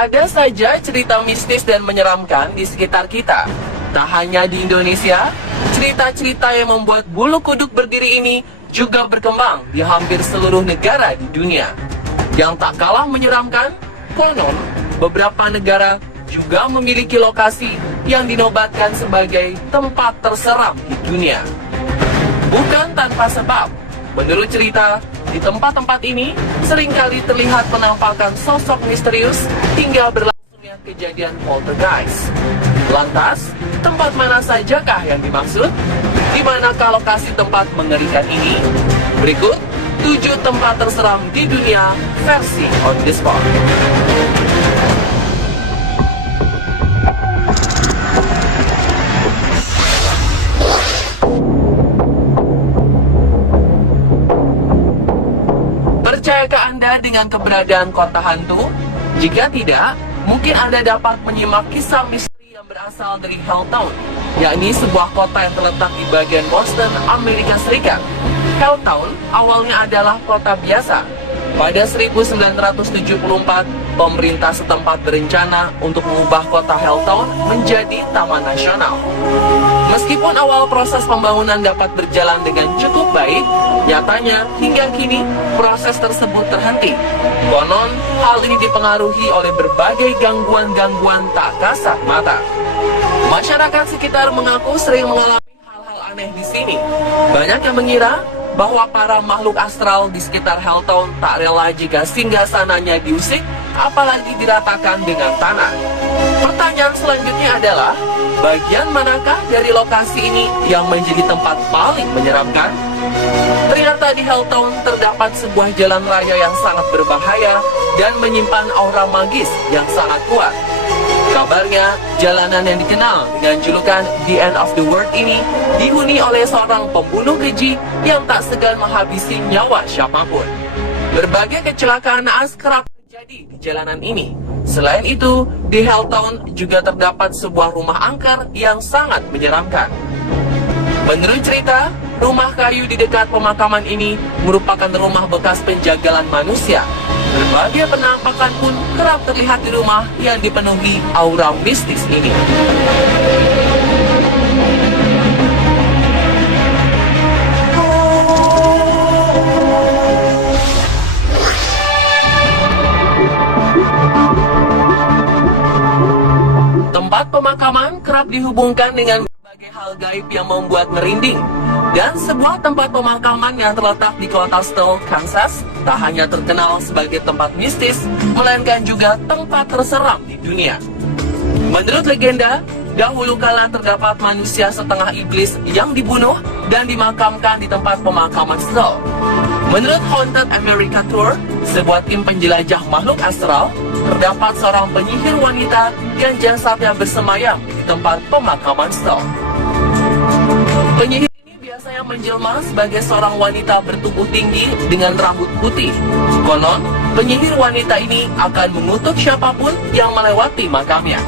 Ada saja cerita mistis dan menyeramkan di sekitar kita. Tak hanya di Indonesia, cerita-cerita yang membuat bulu kuduk berdiri ini juga berkembang di hampir seluruh negara di dunia. Yang tak kalah menyeramkan, konon beberapa negara juga memiliki lokasi yang dinobatkan sebagai tempat terseram di dunia. Bukan tanpa sebab, menurut cerita, di tempat-tempat ini seringkali terlihat penampakan sosok misterius hingga berlangsungnya kejadian poltergeist. Lantas, tempat mana sajakah yang dimaksud? Di manakah lokasi tempat mengerikan ini? Berikut 7 tempat terseram di dunia versi On The Spot. Percayakah Anda dengan keberadaan kota hantu? Jika tidak, mungkin Anda dapat menyimak kisah misteri yang berasal dari Helltown, yakni sebuah kota yang terletak di bagian Boston, Amerika Serikat. Helltown awalnya adalah kota biasa. Pada 1974, pemerintah setempat berencana untuk mengubah kota Helltown menjadi taman nasional. Meskipun awal proses pembangunan dapat berjalan dengan cukup baik, nyatanya hingga kini proses tersebut terhenti. Konon, hal ini dipengaruhi oleh berbagai gangguan-gangguan tak kasat mata. Masyarakat sekitar mengaku sering mengalami hal-hal aneh di sini. Banyak yang mengira bahwa para makhluk astral di sekitar Helltown tak rela jika singgasananya diusik, apalagi diratakan dengan tanah. Pertanyaan selanjutnya adalah, bagian manakah dari lokasi ini yang menjadi tempat paling menyeramkan? Ternyata di Helltown terdapat sebuah jalan raya yang sangat berbahaya dan menyimpan aura magis yang sangat kuat. Kabarnya, jalanan yang dikenal dengan julukan The End of the World ini dihuni oleh seorang pembunuh keji yang tak segan menghabisi nyawa siapapun. Berbagai kecelakaan naas kerap terjadi di jalanan ini. Selain itu, di Helltown juga terdapat sebuah rumah angker yang sangat menyeramkan. Menurut cerita, rumah kayu di dekat pemakaman ini merupakan rumah bekas penjagalan manusia. Berbagai penampakan pun kerap terlihat di rumah yang dipenuhi aura mistis ini. Tempat pemakaman kerap dihubungkan dengan berbagai hal gaib yang membuat merinding. Dan sebuah tempat pemakaman yang terletak di kota Stoll, Kansas, tak hanya terkenal sebagai tempat mistis, melainkan juga tempat terseram di dunia. Menurut legenda, dahulu kala terdapat manusia setengah iblis yang dibunuh dan dimakamkan di tempat pemakaman Stoll. Menurut Haunted America Tour, sebuah tim penjelajah makhluk astral, terdapat seorang penyihir wanita yang jasadnya bersemayam di tempat pemakaman Stoll. Penyihir biasanya menjelma sebagai seorang wanita bertubuh tinggi dengan rambut putih. Konon, penyihir wanita ini akan mengutuk siapapun yang melewati makamnya.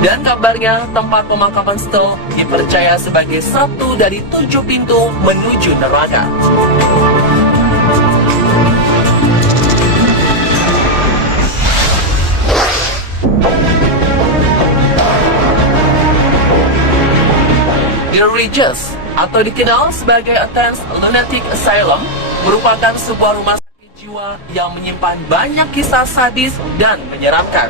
Dan kabarnya, tempat pemakaman Stoll dipercaya sebagai satu dari 7 pintu menuju neraka. The Regis, atau dikenal sebagai Athens Lunatic Asylum, merupakan sebuah rumah sakit jiwa yang menyimpan banyak kisah sadis dan menyeramkan.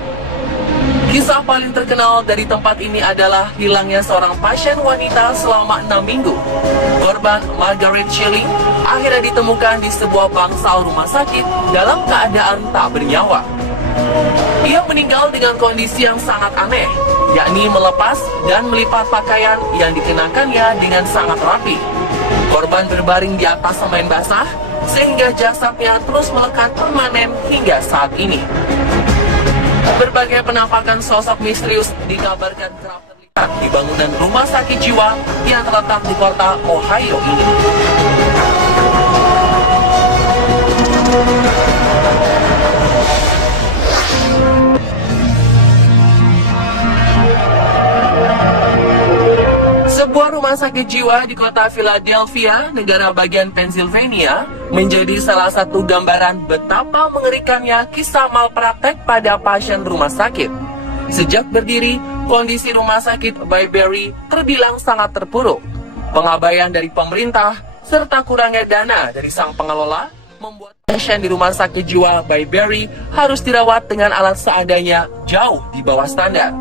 Kisah paling terkenal dari tempat ini adalah hilangnya seorang pasien wanita selama 6 minggu. Korban Margaret Shilling akhirnya ditemukan di sebuah bangsal rumah sakit dalam keadaan tak bernyawa. Ia meninggal dengan kondisi yang sangat aneh, yakni melepas dan melipat pakaian yang dikenakannya dengan sangat rapi. Korban berbaring di atas semen basah, sehingga jasadnya terus melekat permanen hingga saat ini. Berbagai penampakan sosok misterius dikabarkan kerap terlihat di bangunan rumah sakit jiwa yang terletak di kota Ohio ini. Sebuah rumah sakit jiwa di kota Philadelphia, negara bagian Pennsylvania, menjadi salah satu gambaran betapa mengerikannya kisah malpraktek pada pasien rumah sakit. Sejak berdiri, kondisi rumah sakit Byberry terbilang sangat terpuruk. Pengabaian dari pemerintah, serta kurangnya dana dari sang pengelola, membuat pasien di rumah sakit jiwa Byberry harus dirawat dengan alat seadanya jauh di bawah standar.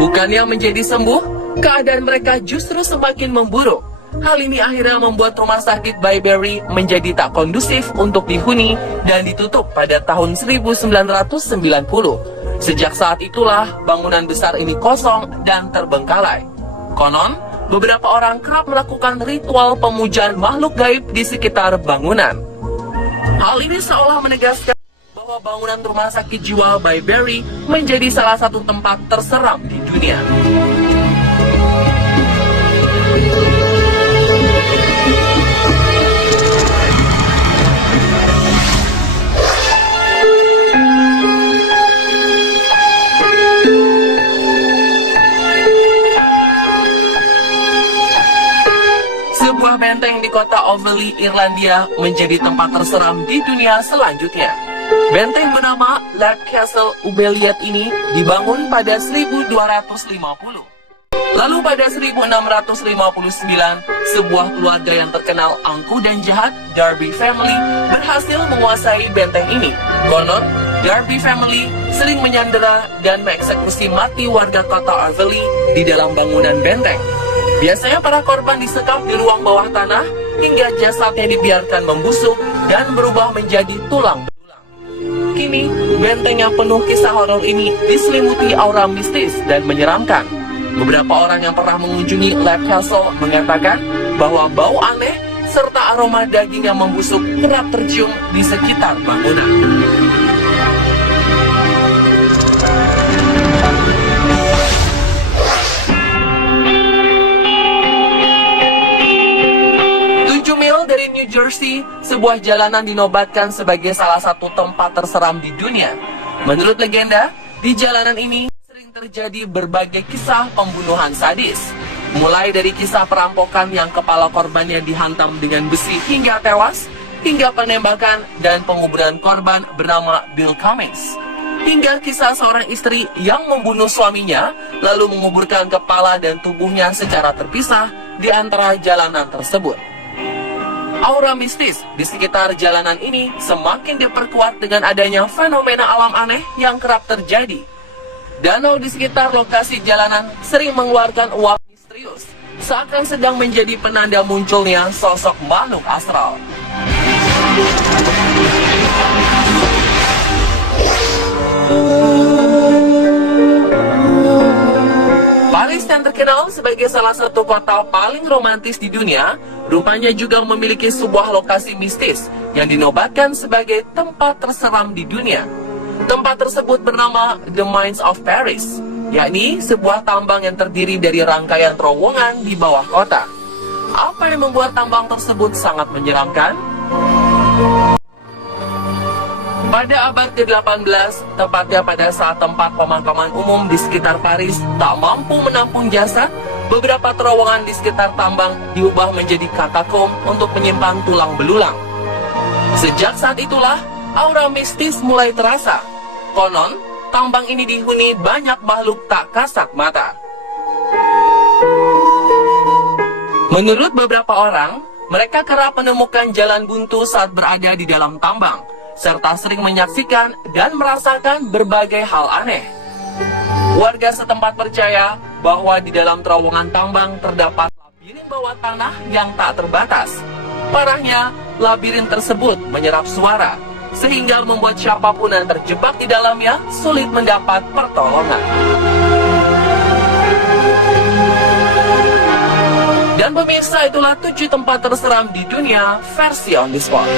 Bukannya menjadi sembuh, keadaan mereka justru semakin memburuk. Hal ini akhirnya membuat rumah sakit Byberry menjadi tak kondusif untuk dihuni dan ditutup pada tahun 1990. Sejak saat itulah bangunan besar ini kosong dan terbengkalai. Konon, beberapa orang kerap melakukan ritual pemujaan makhluk gaib di sekitar bangunan. Hal ini seolah menegaskan bahwa bangunan rumah sakit jiwa Byberry menjadi salah satu tempat terseram di dunia. Sebuah benteng di kota Overley, Irlandia menjadi tempat terseram di dunia selanjutnya. Benteng bernama Lake Castle Ubeliet ini dibangun pada 1250. Lalu pada 1659, sebuah keluarga yang terkenal angkuh dan jahat, Darby Family, berhasil menguasai benteng ini. Konon, Darby Family sering menyandera dan mengeksekusi mati warga kota Overley di dalam bangunan benteng. Biasanya para korban disekap di ruang bawah tanah hingga jasadnya dibiarkan membusuk dan berubah menjadi tulang belulang. Kini, benteng yang penuh kisah horor ini diselimuti aura mistis dan menyeramkan. Beberapa orang yang pernah mengunjungi Lake Castle mengatakan bahwa bau aneh serta aroma daging yang membusuk kerap tercium di sekitar bangunan. Dari New Jersey, sebuah jalanan dinobatkan sebagai salah satu tempat terseram di dunia. Menurut legenda, di jalanan ini sering terjadi berbagai kisah pembunuhan sadis. Mulai dari kisah perampokan yang kepala korbannya dihantam dengan besi hingga tewas, hingga penembakan dan penguburan korban bernama Bill Cummings. Hingga kisah seorang istri yang membunuh suaminya, lalu menguburkan kepala dan tubuhnya secara terpisah di antara jalanan tersebut. Aura mistis di sekitar jalanan ini semakin diperkuat dengan adanya fenomena alam aneh yang kerap terjadi. Danau di sekitar lokasi jalanan sering mengeluarkan uap misterius, seakan sedang menjadi penanda munculnya sosok makhluk astral. Paris yang terkenal sebagai salah satu kota paling romantis di dunia, rupanya juga memiliki sebuah lokasi mistis yang dinobatkan sebagai tempat terseram di dunia. Tempat tersebut bernama The Mines of Paris, yakni sebuah tambang yang terdiri dari rangkaian terowongan di bawah kota. Apa yang membuat tambang tersebut sangat menyeramkan? Pada abad ke-18, tepatnya pada saat tempat pemakaman umum di sekitar Paris tak mampu menampung jasad, beberapa terowongan di sekitar tambang diubah menjadi katakom untuk menyimpan tulang belulang. Sejak saat itulah, aura mistis mulai terasa. Konon, tambang ini dihuni banyak makhluk tak kasat mata. Menurut beberapa orang, mereka kerap menemukan jalan buntu saat berada di dalam tambang, serta sering menyaksikan dan merasakan berbagai hal aneh. Warga setempat percaya bahwa di dalam terowongan tambang terdapat labirin bawah tanah yang tak terbatas. Parahnya, labirin tersebut menyerap suara, sehingga membuat siapapun yang terjebak di dalamnya sulit mendapat pertolongan. Dan pemirsa, itulah 7 tempat terseram di dunia versi On The Spot.